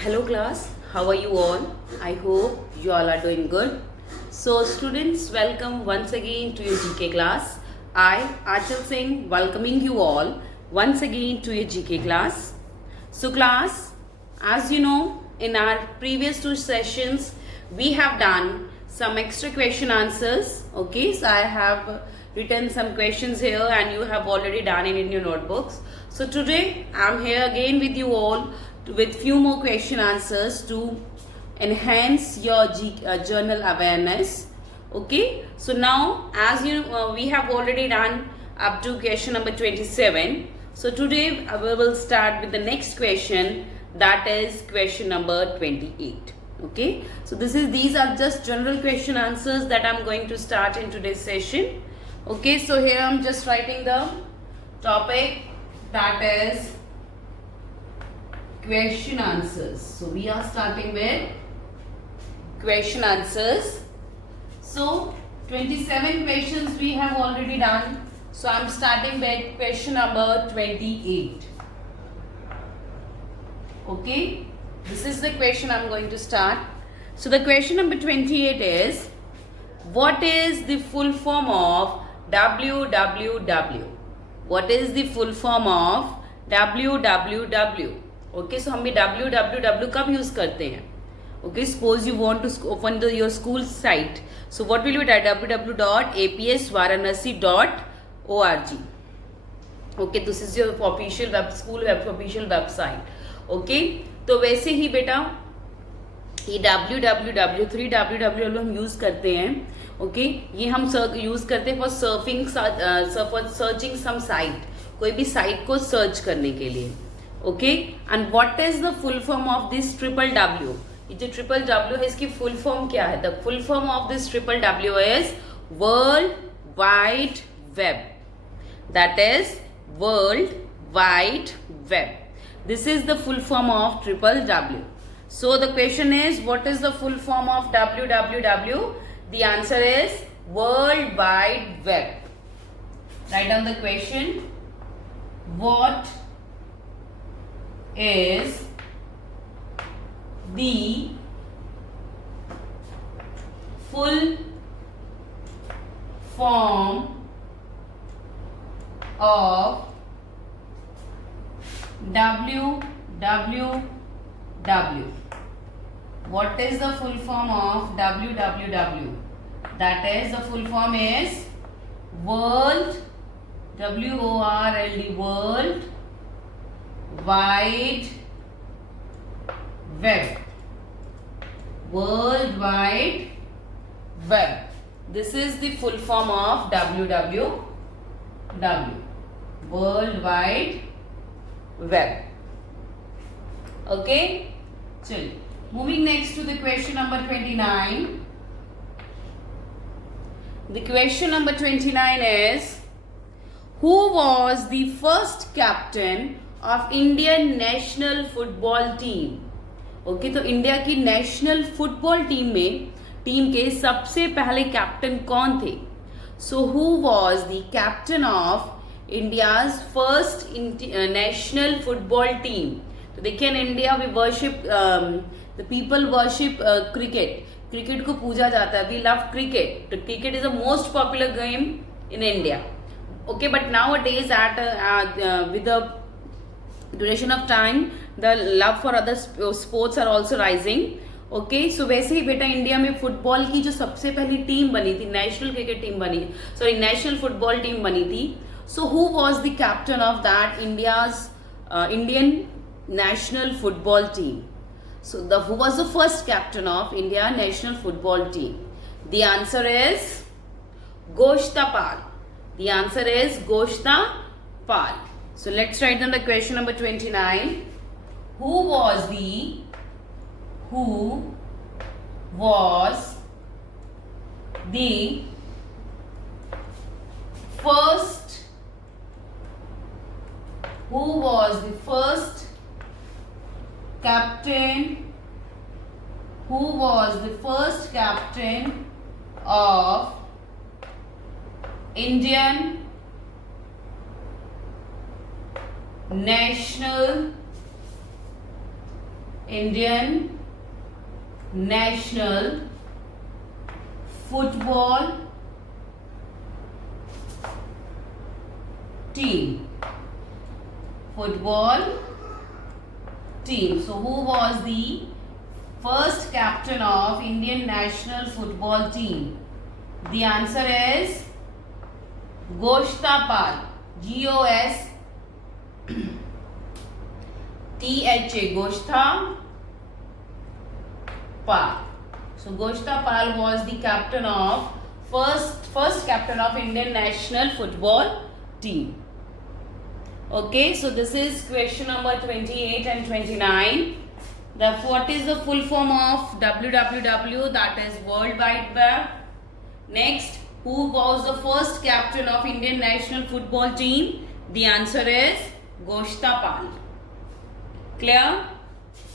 Hello class, how are you all? I hope you all are doing good. So students, welcome once again to your GK class. I, Achal Singh, welcoming you all once again to your GK class. So class, as you know, in our previous two sessions, we have done some extra question answers. Okay, so I have written some questions here and you have already done it in your notebooks. So today, I am here again with you all with few more question answers to enhance your journal awareness. Okay, so now as you we have already done up to question number 27. So today we will start with the next question, that is question number 28. Okay, so these are just general question answers that I'm going to start in today's session. Okay, so here I'm just writing the topic, that is question answers. So we are starting with question answers. So 27 questions we have already done. So I'm starting with question number 28. Okay, this is the question I'm going to start. So the question number 28 is, what is the full form of www? What is the full form of www? Okay, so हम भी www कब use करते हैं? Okay, suppose you want to open your school site, so what will you type? www.apsvaranasi.org. Okay, this is your official official website. Okay, तो वैसे ही बेटा ये www 3 हम यूज करते हैं. ओके, ये हम यूज करते हैं फॉर सर्चिंग सम साइट, कोई भी साइट को सर्च करने के लिए. Okay, and what is the full form of this triple W? ये जो ट्रिपल डब्ल्यू है इसकी फुल फॉर्म क्या है? The full form of this triple W is world wide web. That is world wide web. This is the full form of triple W. So the question is, what is the full form of www? The answer is World Wide Web. Write down the question. What is the full form of www? What is the full form of www? That is, the full form is World, WORLD, World Wide Web. World Wide Web. This is the full form of www. World Wide Web. Okay. Chill. Moving next to the question number 29. The question number 29 is, who was the first captain of Indian national football team? Okay, तो India की national football team के सबसे पहले captain कौन थे? So who was the captain of India's first national football team? तो देखिए, in India we worship the people worship cricket. Cricket को पूजा जाता है. We love cricket. तो cricket is the most popular game in India. Okay, but nowadays at with the duration of time the love for other sports are also rising. Okay, so वैसे ही बेटा India में football की जो सबसे पहली team बनी थी, नेशनल क्रिकेट टीम बनी, सॉरी नेशनल फुटबॉल टीम बनी थी. सो who was the captain of that Indian national football team? So who was the first captain of India national football team? The answer is Goshta Pal. The answer is Goshta Pal. So let's write down the question number 29. Who was the first captain of Indian national Indian national football team. Football team. So who was the first captain of Indian national football team? The answer is Goshtapal. G-O-S-T-H-A. Goshtapal. So Goshtapal was the captain of first captain of Indian national football team. Okay, so this is question number 28 and 29. What is the full form of WWW? That is World Wide Web. Next, who was the first captain of Indian national football team? The answer is Goshtapal. Clear?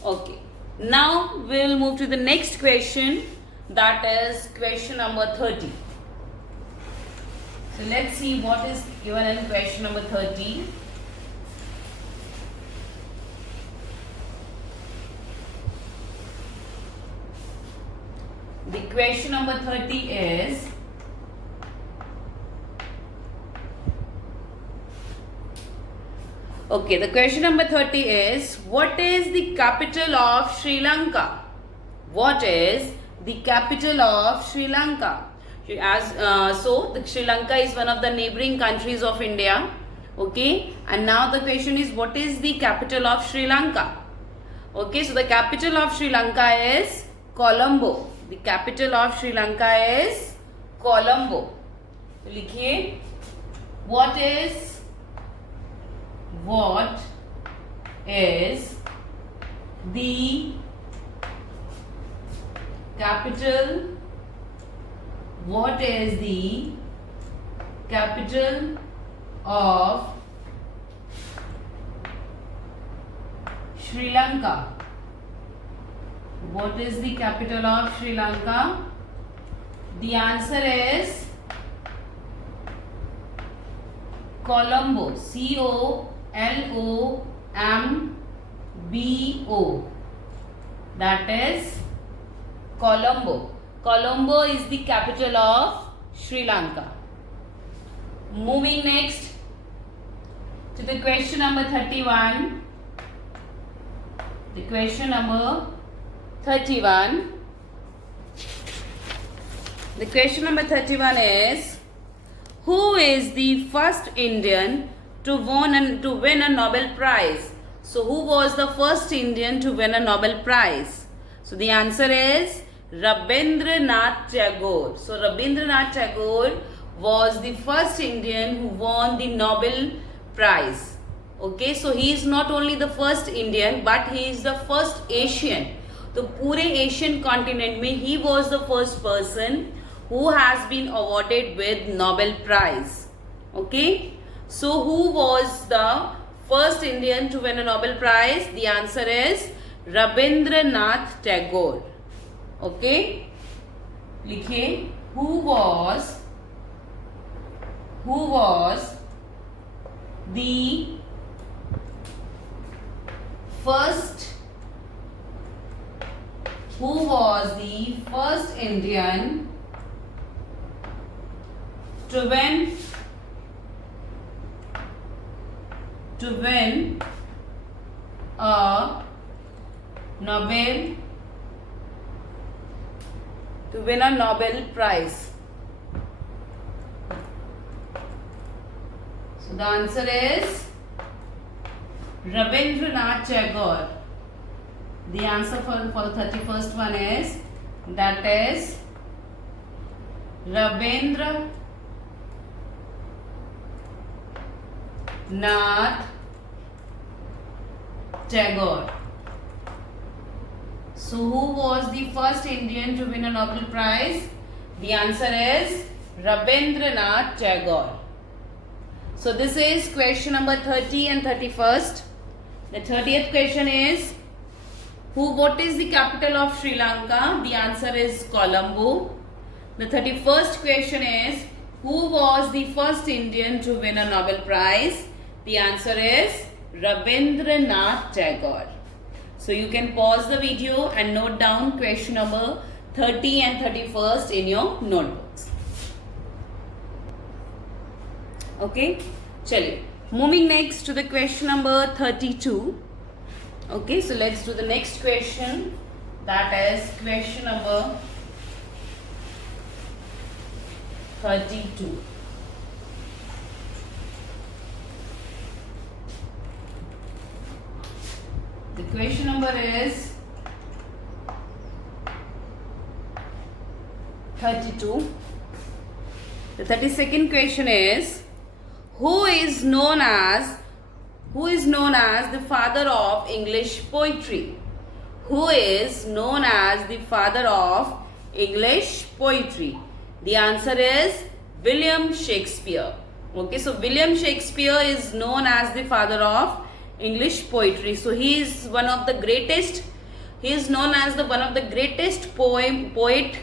Okay. Now we will move to the next question. That is question number 30. So let's see what is given in question number 30. The question number 30 is, okay, the question number 30 is, what is the capital of Sri Lanka? What is the capital of Sri Lanka? So the Sri Lanka is one of the neighboring countries of India. Okay, and now the question is, what is the capital of Sri Lanka? Okay, so the capital of Sri Lanka is Colombo. The capital of Sri Lanka is Colombo. तो लिखिए, what is the capital? What is the capital of Sri Lanka? What is the capital of Sri Lanka? The answer is Colombo. C-O-L-O-M-B-O. That is Colombo. Colombo is the capital of Sri Lanka. Moving next to the question number 31. The question number 31. The question number 31 is, who is the first Indian to win a Nobel Prize? So who was the first Indian to win a Nobel Prize? So the answer is Rabindranath Tagore. So Rabindranath Tagore was the first Indian who won the Nobel Prize. Okay, so he is not only the first Indian but he is the first Asian. तो पूरे Asian continent में he was the first person who has been awarded with Nobel prize. Okay, so who was the first Indian to win a Nobel prize? The answer is Rabindranath Tagore. Okay, लिखिए, who was the first Indian to win a Nobel Prize? So the answer is Rabindranath Tagore. The answer for the 31st one is, that is Rabindranath Tagore. So who was the first Indian to win a Nobel Prize? The answer is Rabindranath Tagore. So this is question number 30 and 31st. The 30th question is, what is the capital of Sri Lanka? The answer is Colombo. The 31st question is, who was the first Indian to win a Nobel Prize? The answer is Rabindranath Tagore. So you can pause the video and note down question number 30 and 31st in your notebooks. Okay, chaliye. Moving next to the question number 32. Okay, so let's do the next question. That is question number 32. The question number is 32. The 32nd question is, who is known as the father of English poetry? Who is known as the father of English poetry? The answer is William Shakespeare. Okay, so William Shakespeare is known as the father of English poetry. So he is one of the greatest. He is known as one of the greatest poet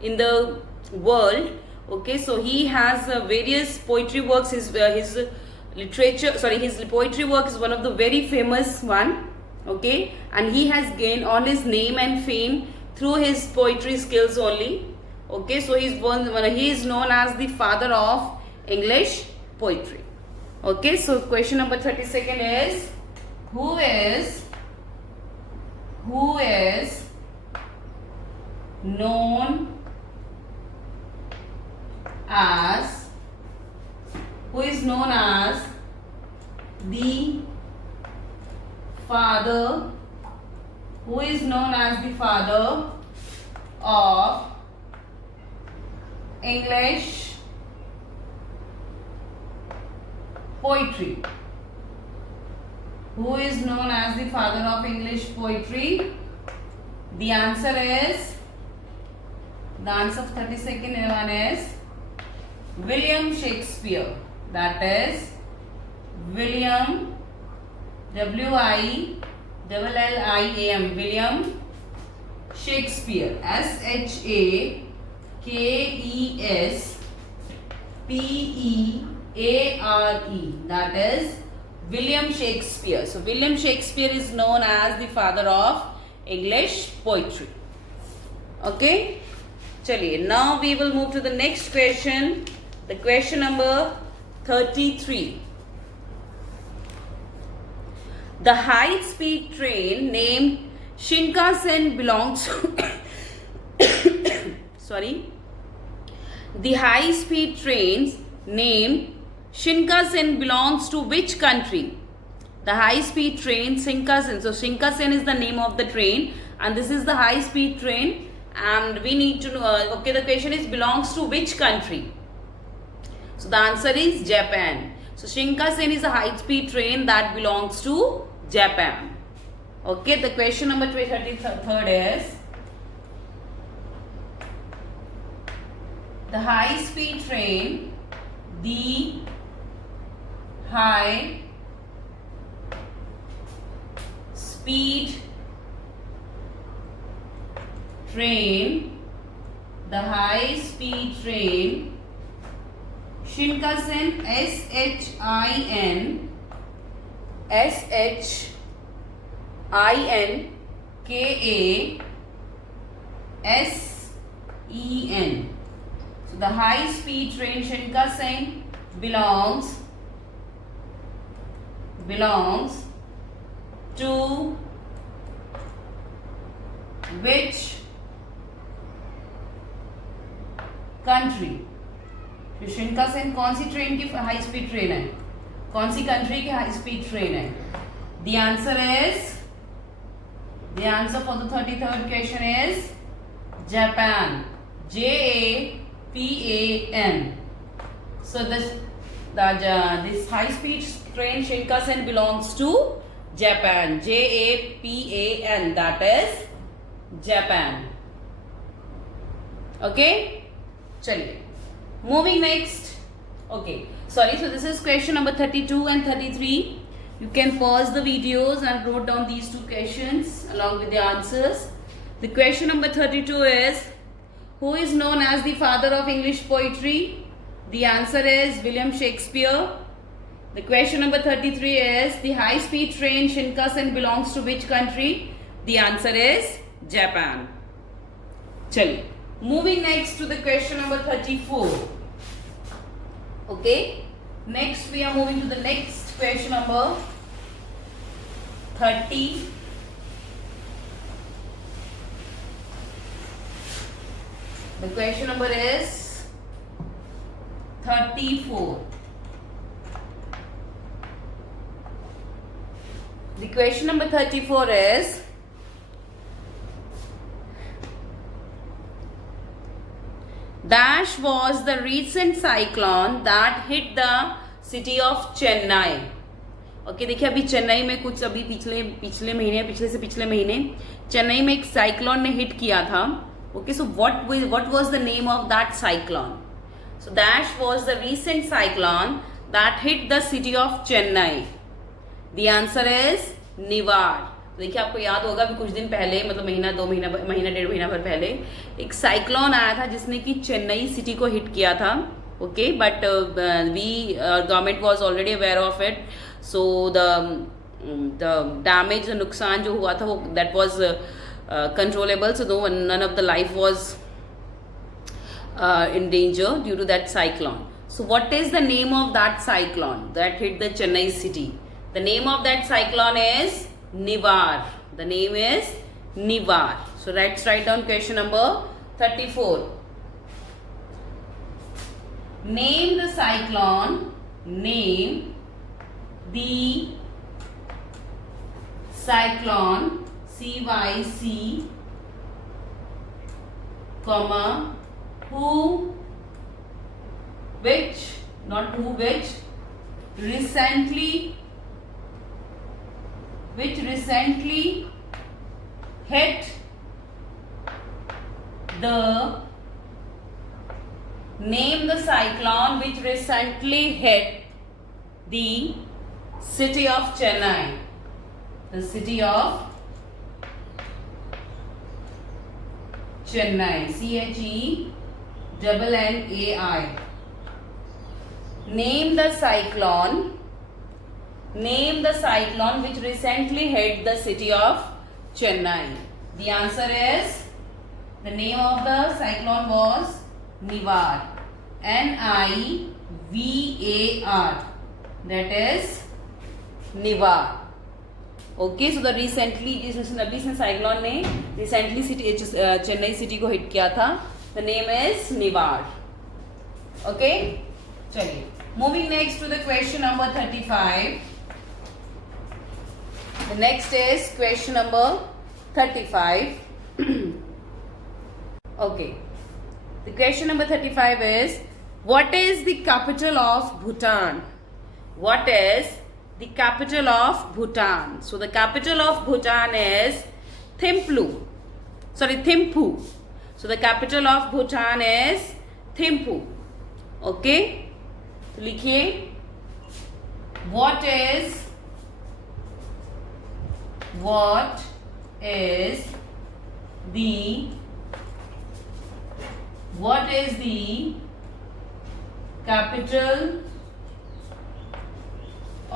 in the world. Okay, so he has various poetry works. His poetry work is one of the very famous one. Okay, and he has gained all his name and fame through his poetry skills only. Okay, so he is known as the father of English poetry. Okay, so question number 32nd is, who is known as the father of English poetry? Who is known as the father of English poetry? The answer of 32nd one is William Shakespeare. That is William, W-I-L-L-I-A-M, William Shakespeare, S-H-A-K-E-S-P-E-A-R-E. That is William Shakespeare. So William Shakespeare is known as the father of English poetry. Okay, chaliye. Now we will move to the next question. The question number 33. The high-speed train named Shinkansen belongs to The high-speed trains named Shinkansen belongs to which country? The high-speed train Shinkansen. So Shinkansen is the name of the train, and this is the high-speed train, and we need to know. Okay, the question is belongs to which country? So the answer is Japan. So Shinkansen is a high-speed train that belongs to Japan. Okay, the question number 33rd is, the high-speed train, the high-speed train, Shinkansen, S-H-I-N-K-A-S-E-N. So the high-speed train Shinkansen belongs to which country? तो Shinkansen कौन सी train की high speed train है, कौन सी country की high speed train है? The answer for the 33rd question is Japan. Japan. So this high speed train Shinkansen belongs to Japan. Japan. That is Japan. Okay, chaliye. Moving next. Okay, sorry, so this is question number 32 and 33. You can pause the videos and wrote down these two questions along with the answers. The question number 32 is, who is known as the father of English poetry? The answer is William Shakespeare. The question number 33 is the high speed train Shinkansen belongs to which country? The answer is Japan. Chaliye, moving next to the question number 34. Okay, next we are moving to the next question number 30. The question number is 34. The question number 34 is Dash was the recent cyclone that hit the city of Chennai. Okay, देखिए अभी चेन्नई में कुछ अभी पिछले महीने चेन्नई में एक cyclone ने हिट किया था. Okay, so what was the name of that cyclone? So Dash was the recent cyclone that hit the city of Chennai. The answer is Nivar. देखिए आपको याद होगा अभी कुछ दिन पहले, मतलब महीना डेढ़ महीना भर पहले एक साइक्लोन आया था जिसने कि चेन्नई सिटी को हिट किया था. Okay, but government was already aware of it. So the damage, नुकसान जो हुआ था वो that was controllable, so though none of the life was in danger due to that cyclone. So what is the name of that cyclone that hit the Chennai city? The name of that cyclone is Nivar. The name is Nivar. So let's write down question number 34. Name the cyclone. Name the cyclone. CYC, comma, who, which, not who, which recently hit the, name the cyclone which recently hit the city of Chennai. The city of Chennai, CHENNAI. Name the cyclone which recently hit the city of Chennai. The answer is, the name of the cyclone was Nivar. NIVAR. That is Nivar. Okay, so the recently जिसने cyclone ने recently Chennai city को hit किया था, the name is Nivar. Okay, चलिए moving next to the question number 35. The next is question number 35. Okay, the question number 35 is what is the capital of Bhutan? What is the capital of Bhutan? So the capital of Bhutan is Thimphu. So the capital of Bhutan is Thimphu. Okay, तो लिखिए what is the capital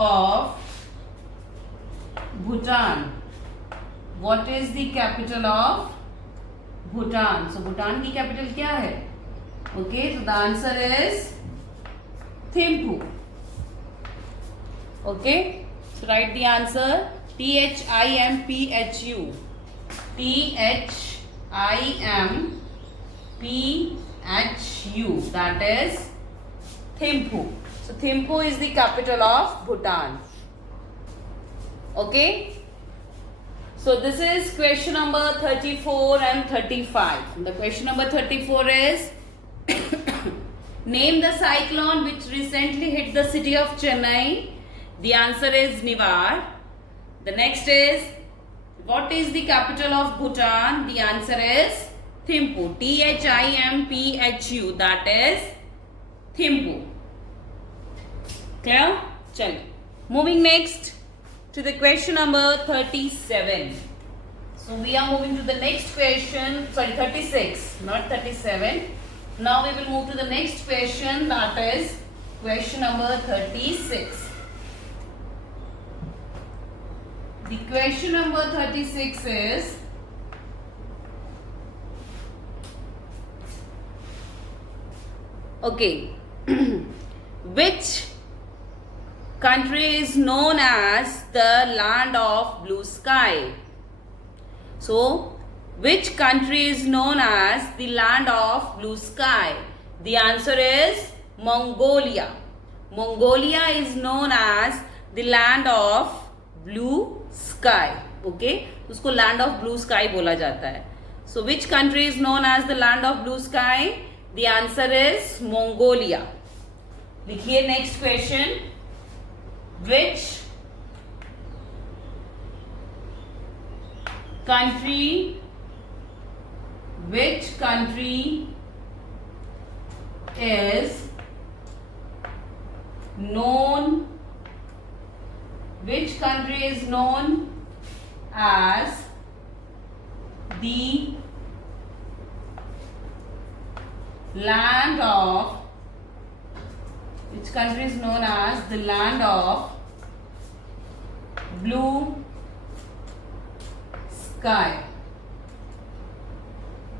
of Bhutan? What is the capital of Bhutan? So Bhutan की capital क्या है? Okay, so the answer is Thimphu. Okay, so write the answer. THIMPHU. THIMPHU. That is Thimphu. So Thimphu is the capital of Bhutan. Okay. So this is question number 34 and 35. The question number 34 is name the cyclone which recently hit the city of Chennai. The answer is Nivar. The next is what is the capital of Bhutan? The answer is Thimphu. THIMPHU. That is Thimphu. Clear? Chalo. Moving next to the question number 37. So we are moving to the next question. Sorry, 36, not 37. Now we will move to the next question. That is question number 36. The question number 36 is, okay, which country is known as the land of blue sky? So, which country is known as the land of blue sky? The answer is Mongolia. Mongolia is known as the land of blue sky. Okay, उसको land of blue sky बोला जाता है. So, which country is known as the land of blue sky? The answer is Mongolia. लिखिए next question. Which country is known as the land of blue sky?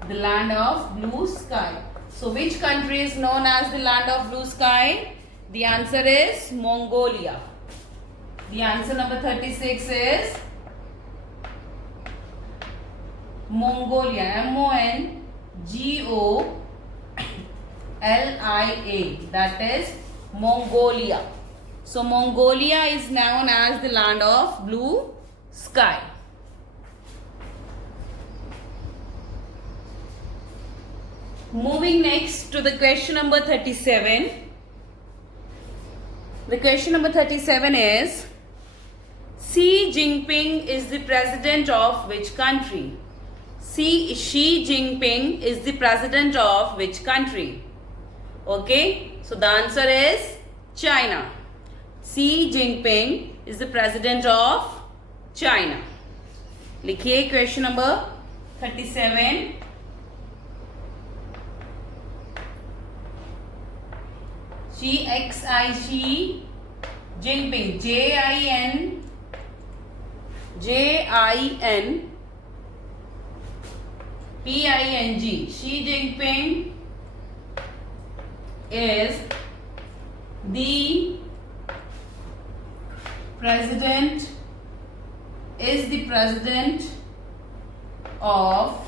The land of blue sky. So which country is known as the land of blue sky? The answer is Mongolia. The answer number 36 is Mongolia. Mongolia. That is Mongolia. So Mongolia is known as the land of blue sky. Moving next to the question number 37. The question number 37 is, Xi Jinping is the president of which country? Xi Jinping is the president of which country? Okay, so the answer is China. Xi Jinping is the president of China. लिखिए question number 37. Xi Jinping, Jinping, Xi Jinping is the president of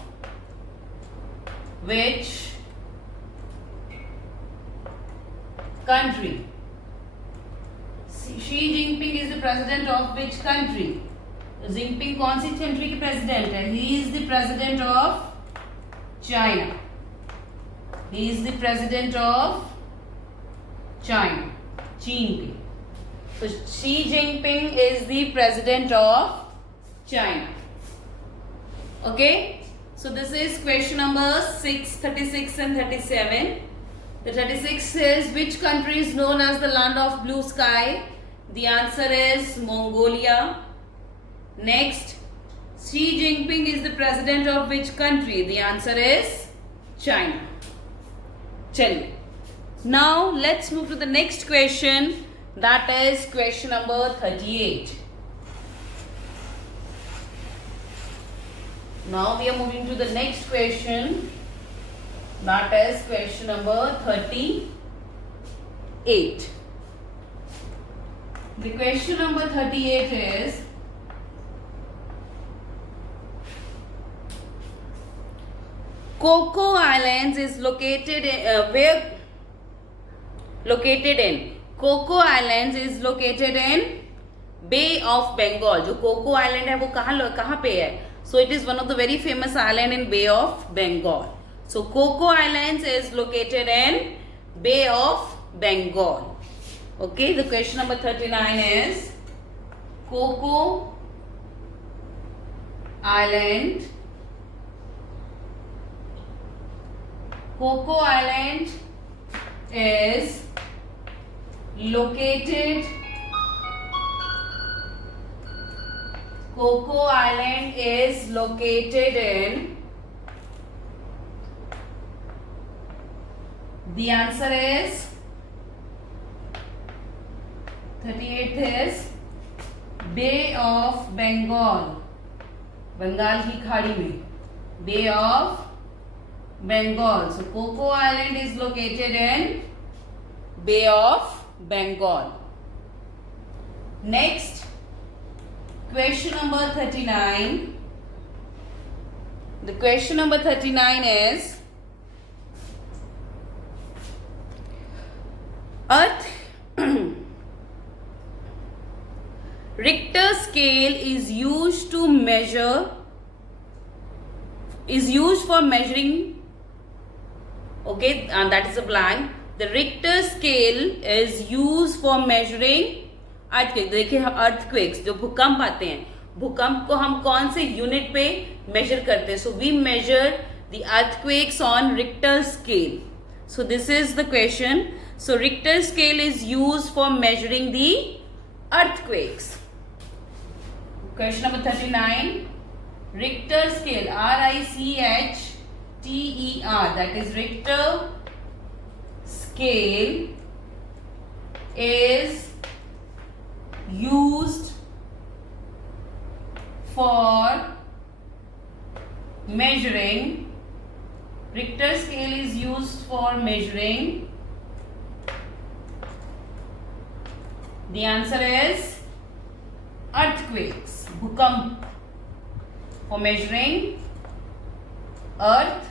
which country? Xi Jinping is the president of which country? Jinping कौन सी country के president है? He is the president of China. He is the president of China. चीन के. So Xi Jinping is the president of China. Okay. So this is question number 36 and 37. The 36 is, which country is known as the land of blue sky? The answer is Mongolia. Next, Xi Jinping is the president of which country? The answer is China. Chaliye. Now let's move to the next question. That is question number 38. Now we are moving to the next question. That is question number 38. The question number 38 is, Coco Islands is located in Coco Islands is located in Bay of Bengal. जो Coco Island है वो कहाँ पे है? So it is one of the very famous island in Bay of Bengal. So Coco Islands is located in Bay of Bengal. Okay, the question number 39 is, Coco Island is located in, the answer is 38th is bay of Bengal, Bengal की खाड़ी में, bay of Bengal. So Coco Island is located in Bay of Bengal. Next, question number 39. The question number 39 is, Earth Richter scale is used for measuring. Okay, and that is a blank. The Richter scale is used for measuring earthquake. देखिए earthquakes जो भूकंप आते हैं, भूकंप को हम कौन से यूनिट पे मेजर करते हैं? So we measure the earthquakes on Richter scale. So this is the question. So Richter scale is used for measuring the earthquakes. Question number 39. Richter scale, RICHTER, that is Richter scale is used for measuring. Richter scale is used for measuring. The answer is earthquakes, bhukamp, for measuring earthquakes.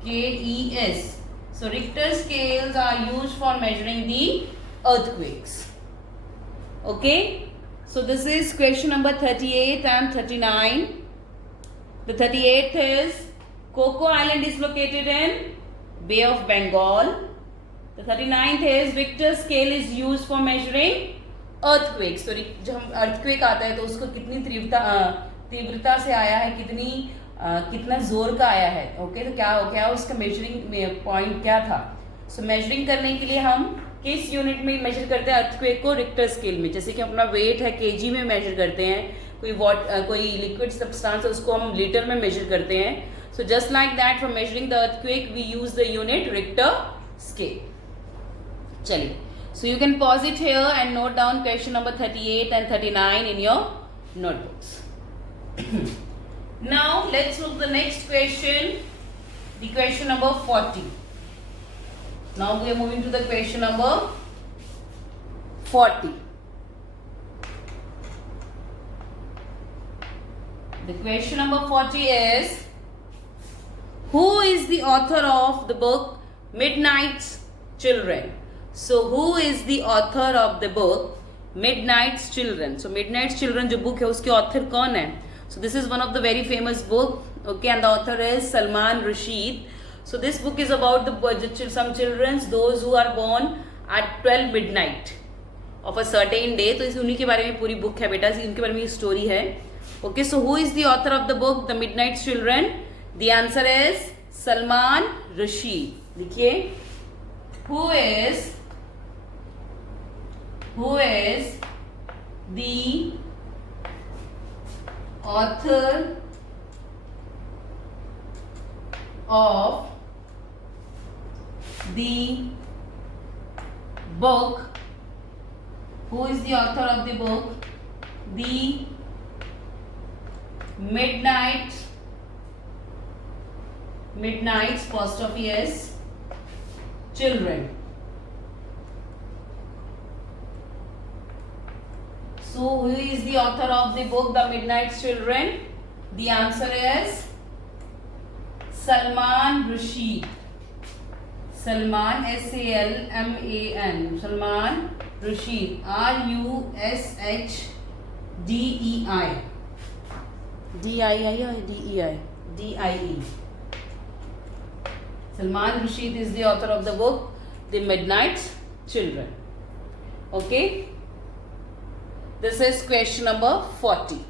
QUAKES. So Richter scales are used for measuring the earthquakes. Okay, so this is question number 38 and 39. The 38th is, Coco Island is located in Bay of Bengal. The 39th is, Richter scale is used for measuring earthquakes. So जब हम earthquake आता है तो उसको कितनी तीव्रता से आया है, कितना जोर का आया है. ओके, तो क्या उसका मेजरिंग पॉइंट क्या था? सो मेजरिंग करने के लिए हम किस यूनिट में मेजर करते हैं अर्थक्वेक को? रिक्टर स्केल में. जैसे कि अपना वेट है केजी में मेजर करते हैं, कोई लिक्विड सब्सटेंस है उसको हम लीटर में मेजर करते हैं. So just like that for measuring the earthquake we use the unit Richter scale. चलिए, so you can pause it here and note down question number 38 and 39 in your notebooks. Now let's look the next question, the question number 40. Now we are moving to the question number 40. The question number 40 is, who is the author of the book Midnight's Children? So who is the author of the book Midnight's Children? So Midnight's Children जो book है उसके author कौन है? So this is one of the very famous book, okay, and the author is Salman Rushdie. So this book is about some children, those who are born at 12 midnight of a certain day. तो इस उन्हीं के बारे में पूरी book है बेटा, इनके बारे में story है. Okay, so who is the author of the book The Midnight's Children? The answer is Salman Rushdie. देखिए, who is the author of the book? Who is the author of the book The Midnight's apostrophe S Children? So who is the author of the book The Midnight's Children? The answer is Salman Rushdie. Salman, S-A-L-M-A-N, Salman Rushdie, R-U-S-H-D-E-I, D-I-I or D-E-I? D-I-E. Salman Rushdie is the author of the book The Midnight's Children. Okay, this is question number 40.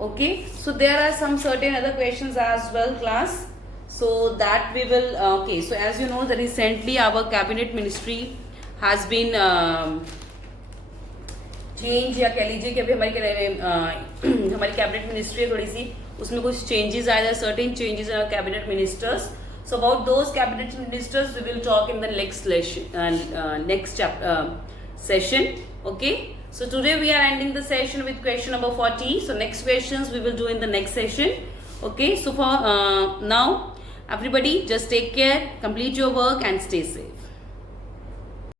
Okay, so there are some certain other questions as well, class. So that we will okay, so as you know that recently our cabinet ministry has been change, या कह लीजिए कि अभी हमारी cabinet ministry है थोड़ी सी, उसमें कुछ चेंजेस आए हैं, certain changes in cabinet ministers. So about those cabinet ministers we will talk in the next session. Okay, so today we are ending the session with question number 40. So next questions we will do in the next session. Okay, so for now everybody just take care, complete your work and stay safe.